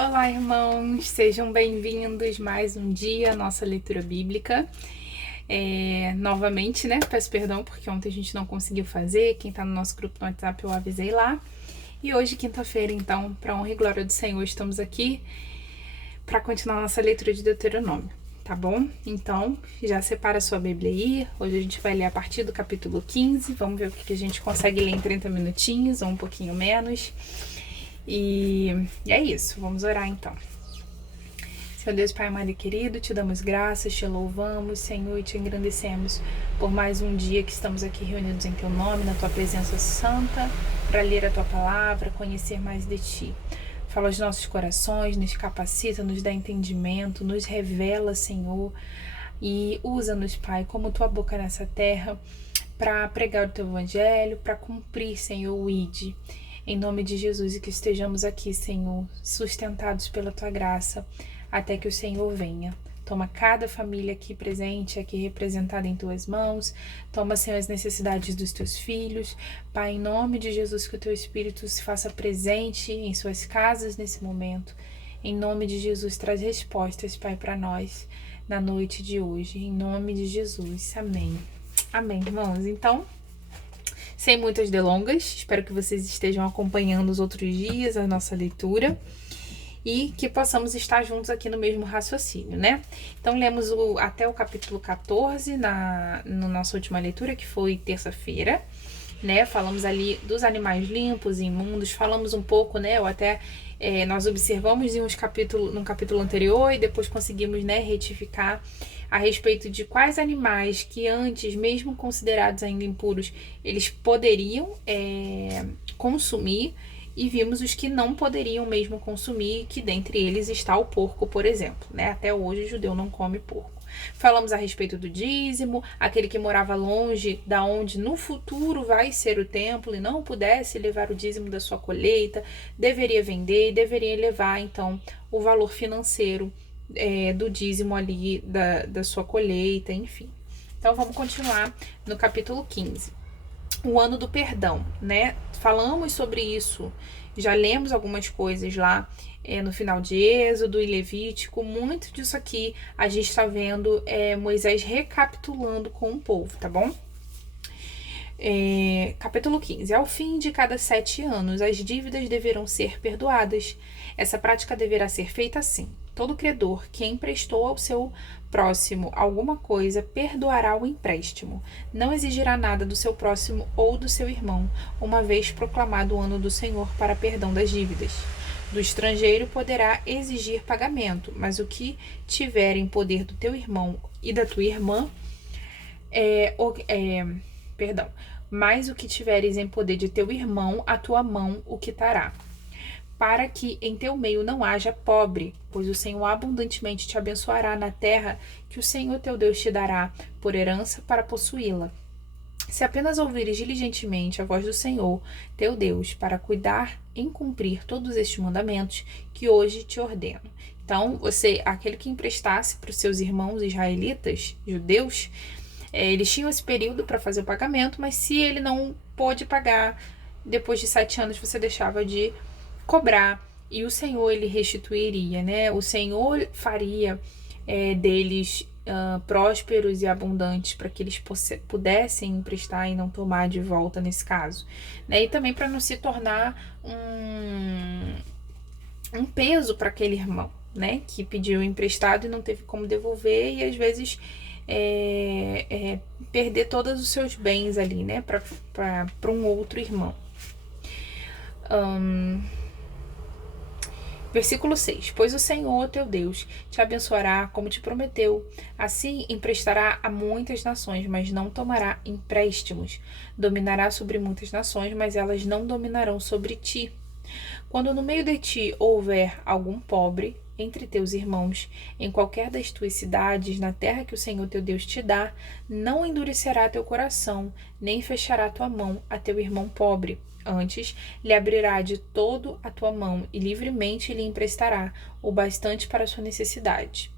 Olá, irmãos, sejam bem-vindos mais um dia à nossa leitura bíblica. Novamente, né? Peço perdão porque ontem a gente não conseguiu fazer. Quem tá no nosso grupo no WhatsApp eu avisei lá. E hoje, quinta-feira, então, para honra e glória do Senhor, estamos aqui para continuar nossa leitura de Deuteronômio, tá bom? Então, já separa a sua Bíblia aí. Hoje a gente vai ler a partir do capítulo 15. Vamos ver o que a gente consegue ler em 30 minutinhos ou um pouquinho menos. E é isso, vamos orar então. Senhor Deus, Pai amado e querido, te damos graças, te louvamos, Senhor, e te engrandecemos por mais um dia que estamos aqui reunidos em Teu nome, na Tua presença santa, para ler a Tua palavra, conhecer mais de Ti. Fala aos nossos corações, nos capacita, nos dá entendimento, nos revela, Senhor, e usa-nos, Pai, como Tua boca nessa terra, para pregar o Teu evangelho, para cumprir, Senhor, o ID. Em nome de Jesus, e que estejamos aqui, Senhor, sustentados pela Tua graça, até que o Senhor venha. Toma cada família aqui presente, aqui representada em Tuas mãos. Toma, Senhor, as necessidades dos Teus filhos. Pai, em nome de Jesus, que o Teu Espírito se faça presente em suas casas nesse momento. Em nome de Jesus, traz respostas, Pai, para nós na noite de hoje. Em nome de Jesus. Amém. Amém, irmãos. Então, sem muitas delongas, espero que vocês estejam acompanhando os outros dias a nossa leitura e que possamos estar juntos aqui no mesmo raciocínio, né? Então, lemos até o capítulo 14 na nossa última leitura, que foi terça-feira, né? Falamos ali dos animais limpos e imundos, falamos um pouco, né? Ou até nós observamos num capítulo anterior e depois conseguimos, né, retificar a respeito de quais animais que antes, mesmo considerados ainda impuros, eles poderiam consumir, e vimos os que não poderiam mesmo consumir, que dentre eles está o porco, por exemplo, né? Até hoje o judeu não come porco. Falamos a respeito do dízimo, aquele que morava longe da onde no futuro vai ser o templo e não pudesse levar o dízimo da sua colheita, deveria vender e deveria levar então o valor financeiro do dízimo ali da sua colheita, enfim. Então vamos continuar no capítulo 15. O ano do perdão, né? Falamos sobre isso, já lemos algumas coisas lá no final de Êxodo e Levítico. Muito disso aqui a gente está vendo Moisés recapitulando com o povo, tá bom? Capítulo 15. Ao fim de cada 7 anos, as dívidas deverão ser perdoadas. Essa prática deverá ser feita assim: todo credor que emprestou ao seu próximo alguma coisa perdoará o empréstimo. Não exigirá nada do seu próximo ou do seu irmão, uma vez proclamado o ano do Senhor para perdão das dívidas. Do estrangeiro poderá exigir pagamento, mas o que tiver em poder do teu irmão e da tua irmã mas o que tiveres em poder de teu irmão, a tua mão o quitará. Para que em teu meio não haja pobre, pois o Senhor abundantemente te abençoará na terra que o Senhor teu Deus te dará por herança para possuí-la. Se apenas ouvires diligentemente a voz do Senhor, teu Deus, para cuidar em cumprir todos estes mandamentos que hoje te ordeno. Então, aquele que emprestasse para os seus irmãos israelitas, judeus, eles tinham esse período para fazer o pagamento, mas se ele não pôde pagar, depois de 7 anos você deixava de cobrar, e o Senhor ele restituiria, né? O Senhor faria deles prósperos e abundantes para que eles pudessem emprestar e não tomar de volta nesse caso, né? E também para não se tornar um peso para aquele irmão, né? Que pediu emprestado e não teve como devolver, e às vezes perder todos os seus bens ali, né? Para um outro irmão. Versículo 6. Pois o Senhor, teu Deus, te abençoará como te prometeu. Assim emprestará a muitas nações, mas não tomará empréstimos. Dominará sobre muitas nações, mas elas não dominarão sobre ti. Quando no meio de ti houver algum pobre entre teus irmãos, em qualquer das tuas cidades, na terra que o Senhor teu Deus te dá, não endurecerá teu coração, nem fechará tua mão a teu irmão pobre. Antes, lhe abrirá de todo a tua mão e livremente lhe emprestará o bastante para a sua necessidade.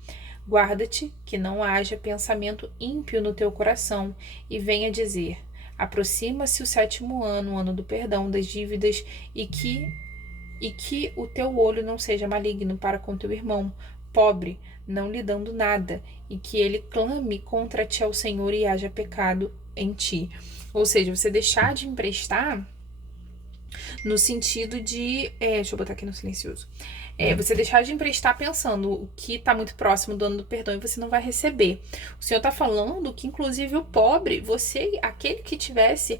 Guarda-te que não haja pensamento ímpio no teu coração e venha dizer: aproxima-se o 7º ano, o ano do perdão das dívidas, e que e que o teu olho não seja maligno para com teu irmão, pobre, não lhe dando nada, e que ele clame contra ti ao Senhor e haja pecado em ti. Ou seja, você deixar de emprestar no sentido de. Deixa eu botar aqui no silencioso. Você deixar de emprestar pensando o que está muito próximo do ano do perdão e você não vai receber. O Senhor está falando que, inclusive, o pobre, aquele que tivesse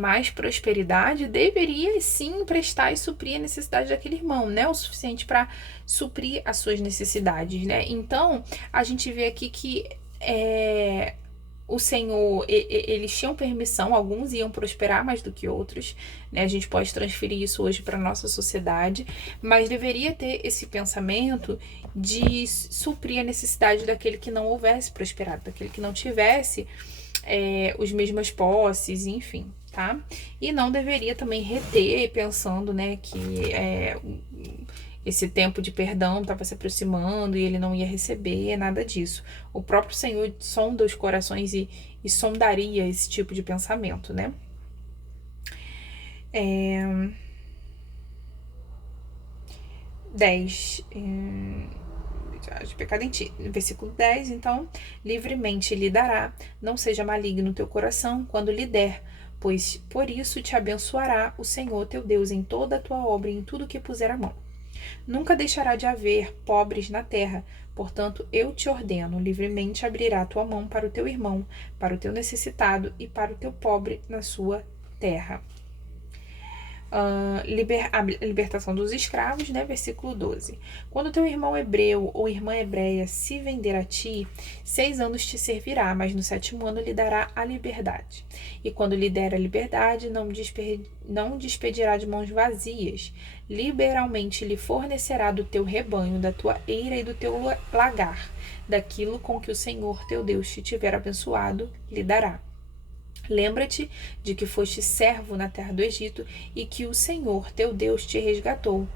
mais prosperidade, deveria sim emprestar e suprir a necessidade daquele irmão, né? O suficiente para suprir as suas necessidades, né? Então, a gente vê aqui que o Senhor, eles tinham permissão, alguns iam prosperar mais do que outros, né? A gente pode transferir isso hoje para a nossa sociedade, mas deveria ter esse pensamento de suprir a necessidade daquele que não houvesse prosperado, daquele que não tivesse as mesmas posses, enfim, tá? E não deveria também reter, pensando, né, que esse tempo de perdão estava se aproximando e ele não ia receber, nada disso. O próprio Senhor sonda os corações e sondaria esse tipo de pensamento, né? 10. De pecado em ti. Versículo 10, então, livremente lhe dará, não seja maligno o teu coração quando lhe der, pois por isso te abençoará o Senhor teu Deus em toda a tua obra e em tudo que puser a mão. Nunca deixará de haver pobres na terra, portanto eu te ordeno, livremente abrirá tua mão para o teu irmão, para o teu necessitado e para o teu pobre na sua terra. A libertação dos escravos, né? Versículo 12. Quando teu irmão hebreu ou irmã hebreia se vender a ti, 6 anos te servirá, mas no 7º ano lhe dará a liberdade. E quando lhe der a liberdade, não despedirá de mãos vazias. Liberalmente lhe fornecerá do teu rebanho, da tua eira e do teu lagar, daquilo com que o Senhor teu Deus te tiver abençoado, lhe dará. Lembra-te de que foste servo na terra do Egito e que o Senhor teu Deus te resgatou.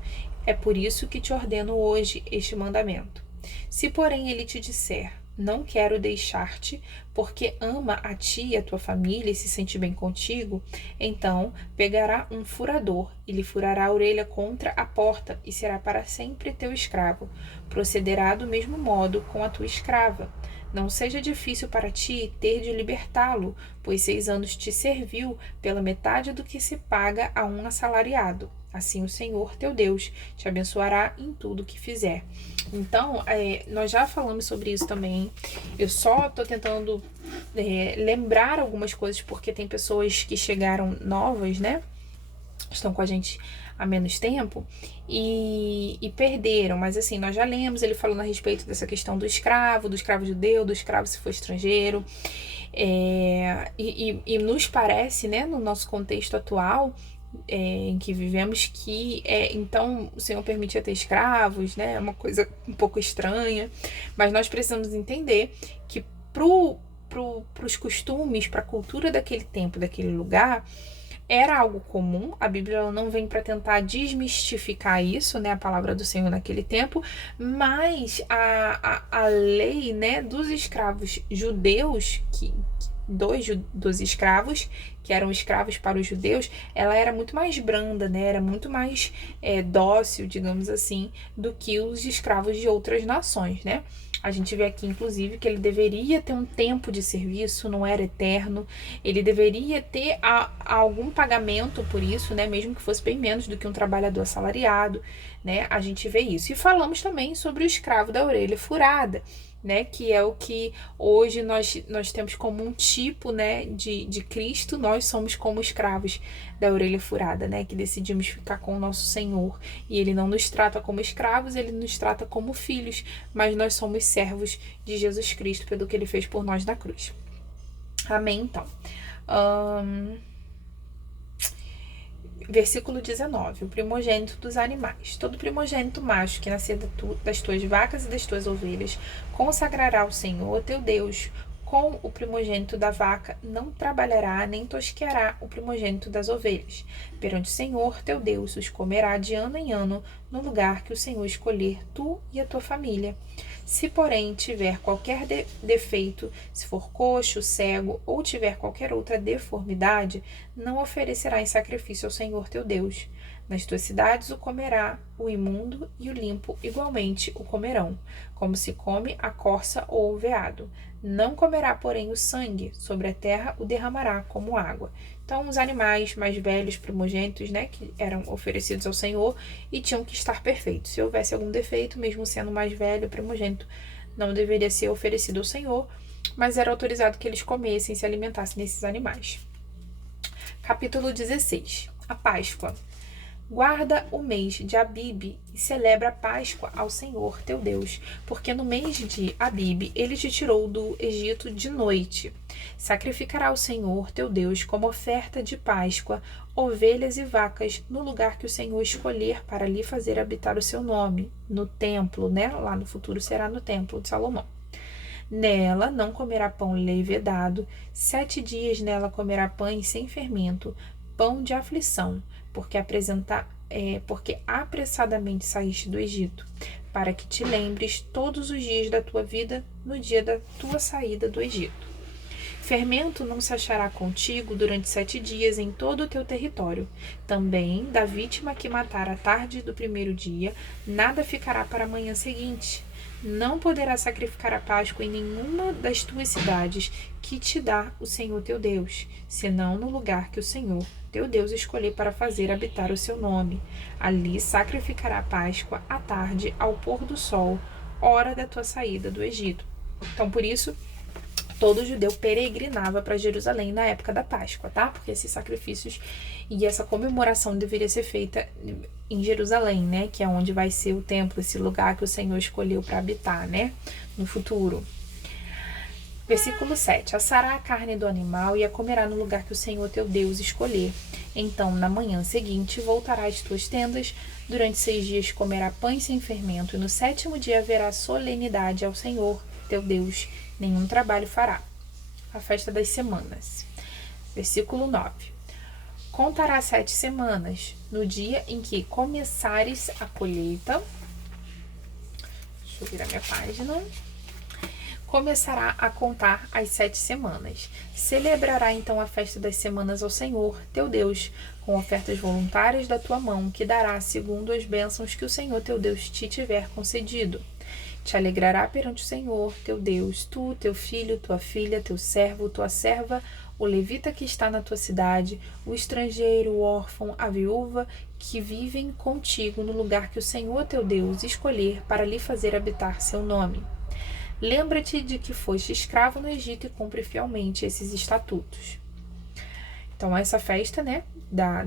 É por isso que te ordeno hoje este mandamento. Se, porém, ele te disser, não quero deixar-te, porque ama a ti e a tua família e se sente bem contigo, então pegará um furador e lhe furará a orelha contra a porta e será para sempre teu escravo. Procederá do mesmo modo com a tua escrava. Não seja difícil para ti ter de libertá-lo, pois 6 anos te serviu pela metade do que se paga a um assalariado. Assim o Senhor teu Deus te abençoará em tudo que fizer. Então, nós já falamos sobre isso também. Eu só estou tentando lembrar algumas coisas, porque tem pessoas que chegaram novas, né? Estão com a gente há menos tempo e perderam, mas assim, nós já lemos ele falando a respeito dessa questão do escravo judeu, do escravo se for estrangeiro, e nos parece, né, no nosso contexto atual, em que vivemos, que então o Senhor permitia ter escravos, né, é uma coisa um pouco estranha, mas nós precisamos entender que pros costumes, para a cultura daquele tempo, daquele lugar, era algo comum. A Bíblia não vem para tentar desmistificar isso, né, a palavra do Senhor naquele tempo, mas a lei, né, dos escravos judeus, dos escravos, que eram escravos para os judeus, ela era muito mais branda, né, era muito mais dócil, digamos assim, do que os escravos de outras nações, né. A gente vê aqui, inclusive, que ele deveria ter um tempo de serviço, não era eterno. Ele deveria ter algum pagamento por isso, né? Mesmo que fosse bem menos do que um trabalhador assalariado, né? A gente vê isso. E falamos também sobre o escravo da orelha furada, né? Que é o que hoje nós temos como um tipo, né, de Cristo. Nós somos como escravos da orelha furada, né? Que decidimos ficar com o nosso Senhor. E ele não nos trata como escravos, ele nos trata como filhos, mas nós somos servos de Jesus Cristo pelo que ele fez por nós na cruz. Amém, então. Versículo 19. O primogênito dos animais. Todo primogênito macho que nascer das tuas vacas e das tuas ovelhas consagrará ao Senhor teu Deus. Com o primogênito da vaca não trabalhará, nem tosqueará o primogênito das ovelhas. Perante o Senhor teu Deus os comerá de ano em ano, no lugar que o Senhor escolher, tu e a tua família. Se, porém, tiver qualquer defeito, se for coxo, cego, ou tiver qualquer outra deformidade, não oferecerá em sacrifício ao Senhor teu Deus. Nas tuas cidades o comerá o imundo, e o limpo igualmente o comerão, como se come a corça ou o veado. Não comerá, porém, o sangue, sobre a terra o derramará como água. Então, os animais mais velhos, primogênitos, né, que eram oferecidos ao Senhor e tinham que estar perfeitos. Se houvesse algum defeito, mesmo sendo mais velho, primogênito, não deveria ser oferecido ao Senhor, mas era autorizado que eles comessem e se alimentassem desses animais. Capítulo 16. A Páscoa. Guarda o mês de Abibe e celebra a Páscoa ao Senhor teu Deus, porque no mês de Abibe ele te tirou do Egito de noite. Sacrificará ao Senhor teu Deus como oferta de Páscoa ovelhas e vacas no lugar que o Senhor escolher para lhe fazer habitar o seu nome, no templo, né? Lá no futuro será no templo de Salomão. Nela não comerá pão levedado, 7 dias nela comerá pães sem fermento, pão de aflição, porque apressadamente saíste do Egito, para que te lembres todos os dias da tua vida no dia da tua saída do Egito. Fermento não se achará contigo durante 7 dias em todo o teu território. Também da vítima que matar à tarde do primeiro dia, nada ficará para a manhã seguinte. Não poderás sacrificar a Páscoa em nenhuma das tuas cidades que te dá o Senhor teu Deus, senão no lugar que o Senhor teu Deus escolher para fazer habitar o seu nome. Ali sacrificará a Páscoa à tarde, ao pôr do sol, hora da tua saída do Egito. Então, por isso, todo judeu peregrinava para Jerusalém na época da Páscoa, tá? Porque esses sacrifícios e essa comemoração deveria ser feita em Jerusalém, né? Que é onde vai ser o templo, esse lugar que o Senhor escolheu para habitar, né? No futuro. Versículo 7. Assará a carne do animal e a comerá no lugar que o Senhor teu Deus escolher. Então, na manhã seguinte, voltará às tuas tendas. Durante 6 dias comerá pães sem fermento, e no 7º dia haverá solenidade ao Senhor teu Deus. Nenhum trabalho fará. A festa das semanas. Versículo 9. Contará 7 semanas, no dia em que começares a colheita. Deixa eu virar minha página. Começará a contar as 7 semanas. Celebrará então a festa das semanas ao Senhor, teu Deus, com ofertas voluntárias da tua mão, que dará segundo as bênçãos que o Senhor teu Deus te tiver concedido. Te alegrará perante o Senhor, teu Deus, tu, teu filho, tua filha, teu servo, tua serva, o levita que está na tua cidade, o estrangeiro, o órfão, a viúva, que vivem contigo no lugar que o Senhor teu Deus escolher para lhe fazer habitar seu nome. Lembra-te de que foste escravo no Egito e cumpre fielmente esses estatutos. Então, essa festa, né,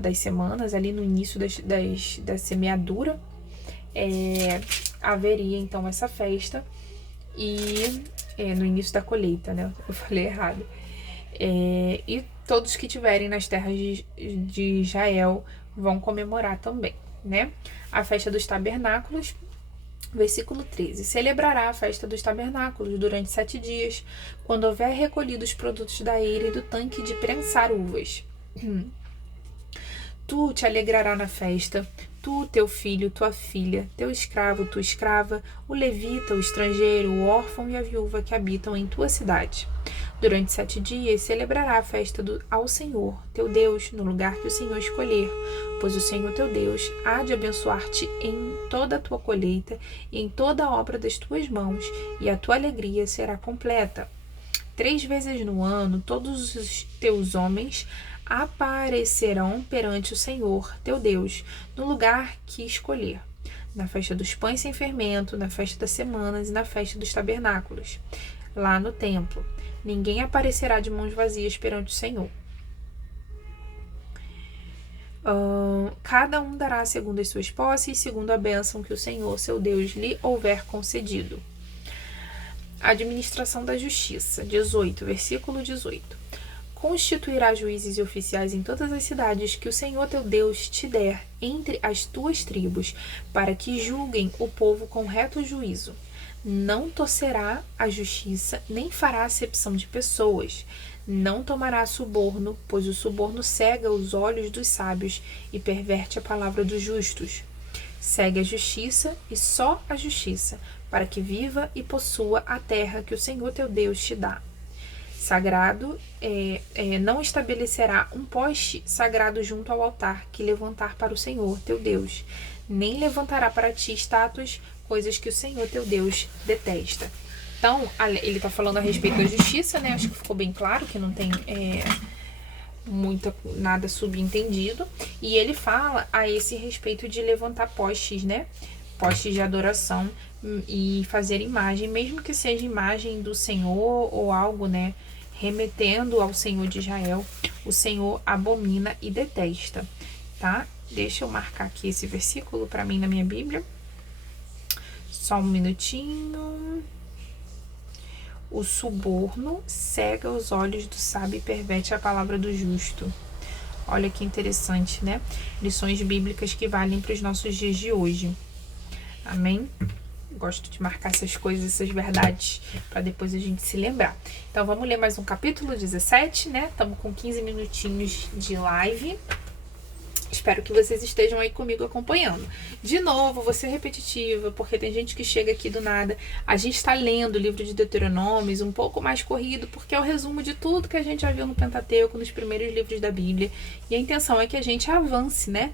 das semanas, ali no início da semeadura, haveria, então, essa festa e no início da colheita, né, eu falei errado. E todos que tiverem nas terras de Israel vão comemorar também, né? A festa dos tabernáculos. Versículo 13. Celebrará a festa dos tabernáculos durante 7 dias, quando houver recolhido os produtos da eira e do tanque de prensar uvas. Tu te alegrará na festa, tu, teu filho, tua filha, teu escravo, tua escrava, o levita, o estrangeiro, o órfão e a viúva que habitam em tua cidade. Durante 7 dias celebrará a festa ao Senhor, teu Deus, no lugar que o Senhor escolher, pois o Senhor teu Deus há de abençoar-te em toda a tua colheita e em toda a obra das tuas mãos, e a tua alegria será completa. 3 vezes no ano todos os teus homens aparecerão perante o Senhor, teu Deus, no lugar que escolher, na festa dos pães sem fermento, na festa das semanas e na festa dos tabernáculos, lá no templo. Ninguém aparecerá de mãos vazias perante o Senhor. Cada um dará segundo as suas posses, segundo a bênção que o Senhor, seu Deus, lhe houver concedido. Administração da justiça. 18, versículo 18. Constituirá juízes e oficiais em todas as cidades que o Senhor teu Deus te der entre as tuas tribos, para que julguem o povo com reto juízo. Não torcerá a justiça, nem fará acepção de pessoas. Não tomará suborno, pois o suborno cega os olhos dos sábios e perverte a palavra dos justos. Segue a justiça e só a justiça, para que viva e possua a terra que o Senhor teu Deus te dá. sagrado, não estabelecerá um poste sagrado junto ao altar que levantar para o Senhor teu Deus, nem levantará para ti estátuas, coisas que o Senhor teu Deus detesta. Então, ele está falando a respeito da justiça, né? Acho que ficou bem claro que não tem nada subentendido. E ele fala a esse respeito de levantar postes, né? Postes de adoração e fazer imagem, mesmo que seja imagem do Senhor ou algo, né? Remetendo ao Senhor de Israel, o Senhor abomina e detesta, tá? Deixa eu marcar aqui esse versículo para mim na minha Bíblia. Só um minutinho. O suborno cega os olhos do sábio e perverte a palavra do justo. Olha que interessante, né? Lições bíblicas que valem para os nossos dias de hoje. Amém? Gosto de marcar essas coisas, essas verdades, para depois a gente se lembrar. Então, vamos ler mais um capítulo 17, né? Estamos com 15 minutinhos de live. Espero que vocês estejam aí comigo acompanhando. De novo, vou ser repetitiva, porque tem gente que chega aqui do nada. A gente está lendo o livro de Deuteronômios um pouco mais corrido, porque é o resumo de tudo que a gente já viu no Pentateuco, nos primeiros livros da Bíblia. E a intenção é que a gente avance, né?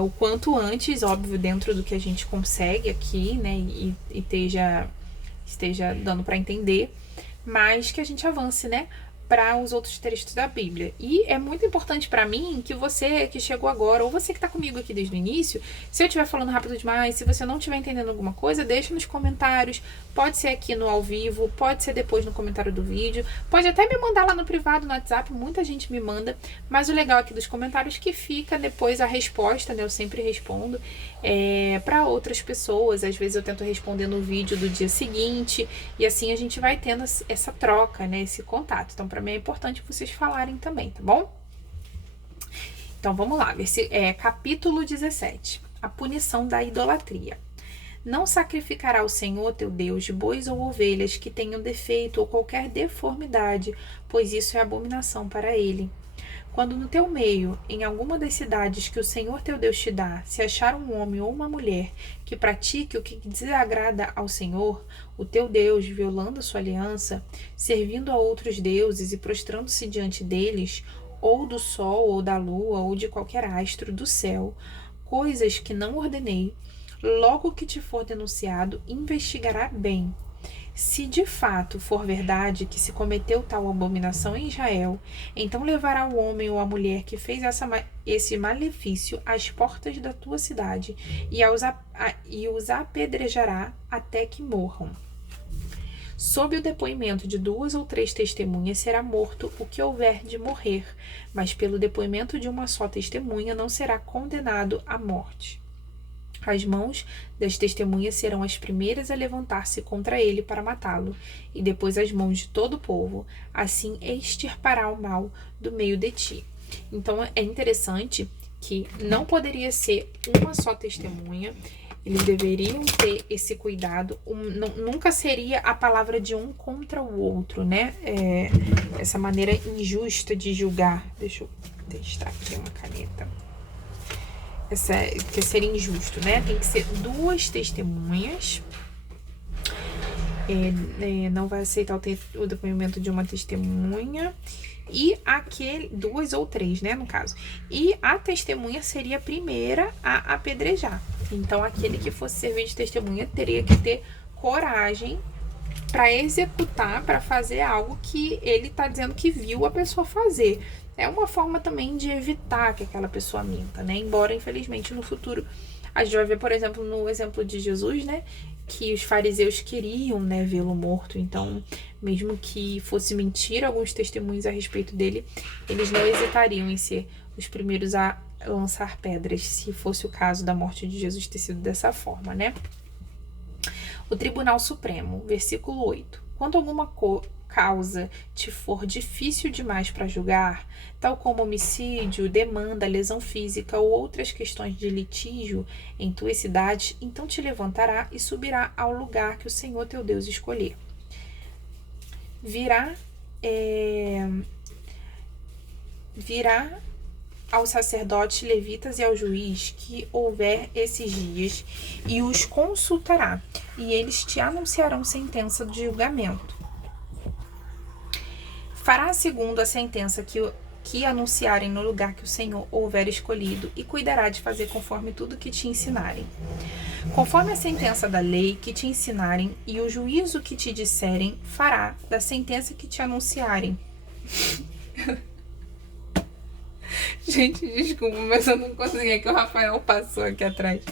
O quanto antes, óbvio, dentro do que a gente consegue aqui, né? E esteja dando para entender, mas que a gente avance, né? Para os outros textos da Bíblia. E é muito importante para mim que você que chegou agora, ou você que está comigo aqui desde o início, se eu estiver falando rápido demais, se você não estiver entendendo alguma coisa, deixa nos comentários. Pode ser aqui no ao vivo, pode ser depois no comentário do vídeo, pode até me mandar lá no privado, no WhatsApp, muita gente me manda, mas o legal aqui dos comentários é que fica depois a resposta, né? Eu sempre respondo para outras pessoas. Às vezes eu tento responder no vídeo do dia seguinte, e assim a gente vai tendo essa troca, né? Esse contato. Então, para mim é importante vocês falarem também, tá bom? Então, vamos lá. Capítulo 17. A punição da idolatria. Não sacrificará ao Senhor teu Deus bois ou ovelhas que tenham defeito ou qualquer deformidade, pois isso é abominação para ele. Quando no teu meio, em alguma das cidades que o Senhor teu Deus te dá, se achar um homem ou uma mulher que pratique o que desagrada ao Senhor, o teu Deus, violando sua aliança, servindo a outros deuses e prostrando-se diante deles, ou do sol, ou da lua, ou de qualquer astro do céu, coisas que não ordenei, logo que te for denunciado, investigará bem. Se de fato for verdade que se cometeu tal abominação em Israel, então levará o homem ou a mulher que fez esse malefício às portas da tua cidade e os apedrejará até que morram. Sob o depoimento de 2 ou 3 testemunhas será morto o que houver de morrer, mas pelo depoimento de uma só testemunha não será condenado à morte. As mãos das testemunhas serão as primeiras a levantar-se contra ele para matá-lo, e depois as mãos de todo o povo. Assim extirpará o mal do meio de ti. Então é interessante que não poderia ser uma só testemunha. Eles deveriam ter esse cuidado. Nunca seria a palavra de um contra o outro, né? Essa maneira injusta de julgar. Deixa eu testar aqui uma caneta. Que seria injusto, né? Tem que ser 2 testemunhas. Não vai aceitar o depoimento de uma testemunha. E 2 ou 3, né? No caso. E a testemunha seria a primeira a apedrejar. Então, aquele que fosse servir de testemunha teria que ter coragem para executar, para fazer algo que ele está dizendo que viu a pessoa fazer. É uma forma também de evitar que aquela pessoa minta, né? Embora, infelizmente, no futuro, a gente vai ver, por exemplo, no exemplo de Jesus, né? Que os fariseus queriam, né, vê-lo morto. Então, mesmo que fosse mentira alguns testemunhos a respeito dele, eles não hesitariam em ser os primeiros a lançar pedras, se fosse o caso da morte de Jesus ter sido dessa forma, né? O Tribunal Supremo, versículo 8. Quando alguma causa te for difícil demais para julgar, tal como homicídio, demanda, lesão física ou outras questões de litígio em tuas cidades, então te levantará e subirá ao lugar que o Senhor teu Deus escolher. Virá aos sacerdotes levitas e ao juiz que houver esses dias e os consultará, e eles te anunciarão sentença de julgamento. Fará segundo a sentença que anunciarem no lugar que o Senhor houver escolhido, e cuidará de fazer conforme tudo que te ensinarem. Conforme a sentença da lei que te ensinarem e o juízo que te disserem, fará da sentença que te anunciarem. Gente, desculpa, mas eu não consegui, é que o Rafael passou aqui atrás.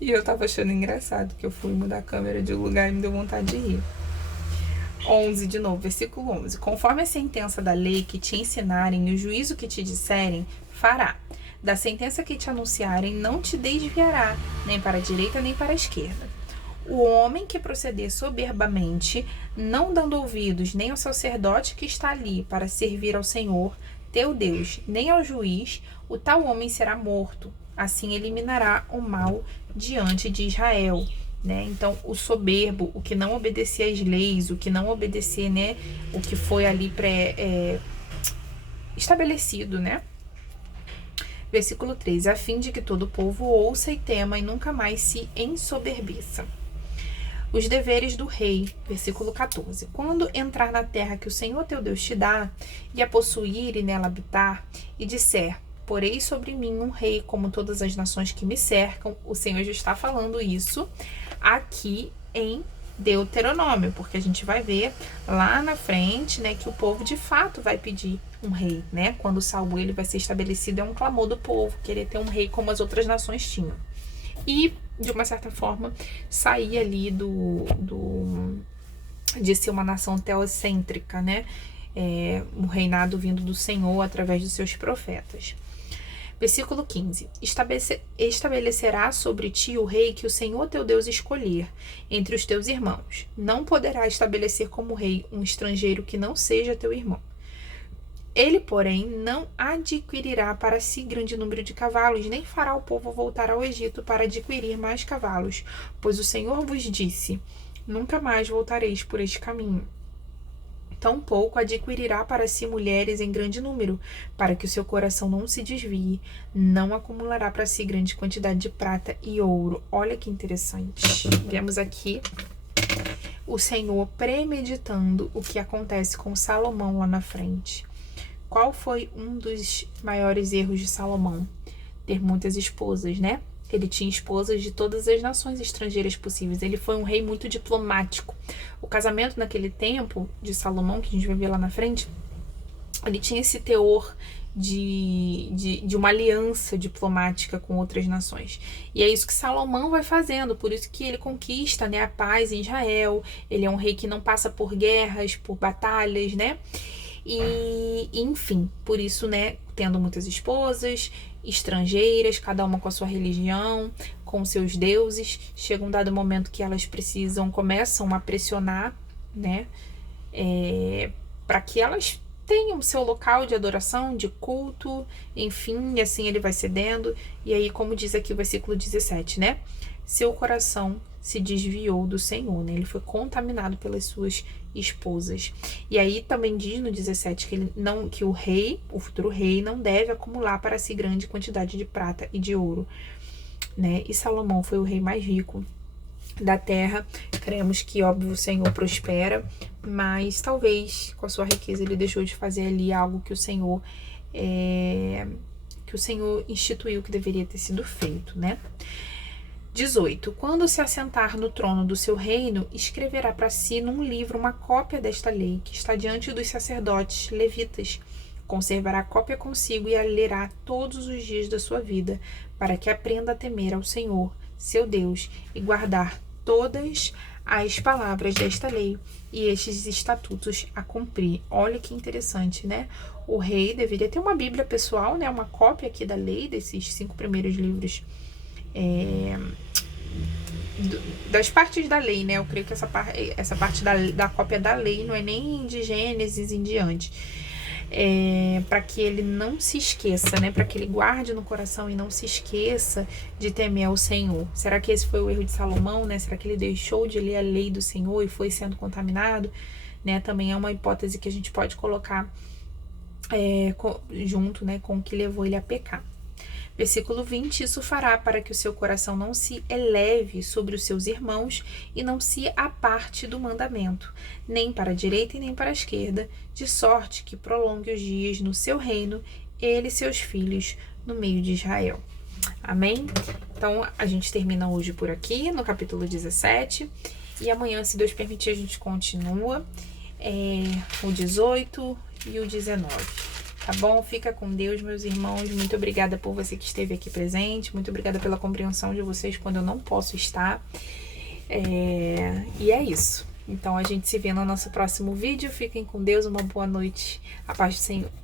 E eu tava achando engraçado que eu fui mudar a câmera de lugar e me deu vontade de rir. 11 de novo, versículo 11. Conforme a sentença da lei que te ensinarem e o juízo que te disserem, fará. Da sentença que te anunciarem, não te desviará, nem para a direita nem para a esquerda. O homem que proceder soberbamente, não dando ouvidos nem ao sacerdote que está ali para servir ao Senhor, teu Deus, nem ao juiz, o tal homem será morto. Assim eliminará o mal diante de Israel. Né? Então, o soberbo, o que não obedecer às leis, o que não obedecer, né, o que foi ali estabelecido, né? Versículo 3, a fim de que todo o povo ouça e tema e nunca mais se ensoberbeça. Os deveres do rei, versículo 14. Quando entrar na terra que o Senhor teu Deus te dá, e a possuir e nela habitar, e disser, porei sobre mim um rei como todas as nações que me cercam, o Senhor já está falando isso aqui em Deuteronômio, porque a gente vai ver lá na frente, né, que o povo de fato vai pedir um rei, né? Quando Saul ele vai ser estabelecido, é um clamor do povo, querer ter um rei como as outras nações tinham. E, de uma certa forma, sair ali de ser uma nação teocêntrica, né? Um reinado vindo do Senhor através dos seus profetas. Versículo 15. Estabelecerá sobre ti o rei que o Senhor teu Deus escolher entre os teus irmãos. Não poderá estabelecer como rei um estrangeiro que não seja teu irmão. Ele, porém, não adquirirá para si grande número de cavalos, nem fará o povo voltar ao Egito para adquirir mais cavalos, pois o Senhor vos disse, nunca mais voltareis por este caminho. Tampouco adquirirá para si mulheres em grande número, para que o seu coração não se desvie, não acumulará para si grande quantidade de prata e ouro. Olha que interessante. Vemos aqui o Senhor premeditando o que acontece com Salomão lá na frente. Qual foi um dos maiores erros de Salomão? Ter muitas esposas, né? Ele tinha esposas de todas as nações estrangeiras possíveis. Ele foi um rei muito diplomático. O casamento naquele tempo de Salomão, que a gente vai ver lá na frente, ele tinha esse teor de uma aliança diplomática com outras nações. E é isso que Salomão vai fazendo, por isso que ele conquista, né, a paz em Israel. Ele é um rei que não passa por guerras, por batalhas, né? E, enfim, por isso, né, tendo muitas esposas estrangeiras, cada uma com a sua religião, com seus deuses, chega um dado momento que elas começam a pressionar, né, para que elas tenham seu local de adoração, de culto, enfim, e assim ele vai cedendo. E aí, como diz aqui o versículo 17, né, seu coração se desviou do Senhor, né? Ele foi contaminado pelas suas esposas. E aí também diz no 17 que o rei, o futuro rei, não deve acumular para si grande quantidade de prata e de ouro, né? E Salomão foi o rei mais rico da terra. Cremos que, óbvio, o Senhor prospera, mas talvez com a sua riqueza ele deixou de fazer ali algo que o Senhor instituiu que deveria ter sido feito, né? 18. Quando se assentar no trono do seu reino, escreverá para si num livro uma cópia desta lei, que está diante dos sacerdotes levitas. Conservará a cópia consigo e a lerá todos os dias da sua vida, para que aprenda a temer ao Senhor, seu Deus, e guardar todas as palavras desta lei e estes estatutos a cumprir. Olha que interessante, né? O rei deveria ter uma Bíblia pessoal, né? Uma cópia aqui da lei, desses 5 primeiros livros das partes da lei, né? Eu creio que essa parte da cópia da lei não é nem de Gênesis em diante. Para que ele não se esqueça, né? Para que ele guarde no coração e não se esqueça de temer ao Senhor. Será que esse foi o erro de Salomão, né? Será que ele deixou de ler a lei do Senhor e foi sendo contaminado? Né? Também é uma hipótese que a gente pode colocar junto, né, com o que levou ele a pecar. Versículo 20, isso fará para que o seu coração não se eleve sobre os seus irmãos e não se aparte do mandamento, nem para a direita e nem para a esquerda, de sorte que prolongue os dias no seu reino, ele e seus filhos no meio de Israel. Amém? Então, a gente termina hoje por aqui, no capítulo 17, e amanhã, se Deus permitir, a gente continua o 18 e o 19. Tá bom? Fica com Deus, meus irmãos. Muito obrigada por você que esteve aqui presente. Muito obrigada pela compreensão de vocês quando eu não posso estar. E é isso. Então, a gente se vê no nosso próximo vídeo. Fiquem com Deus. Uma boa noite. A paz do Senhor.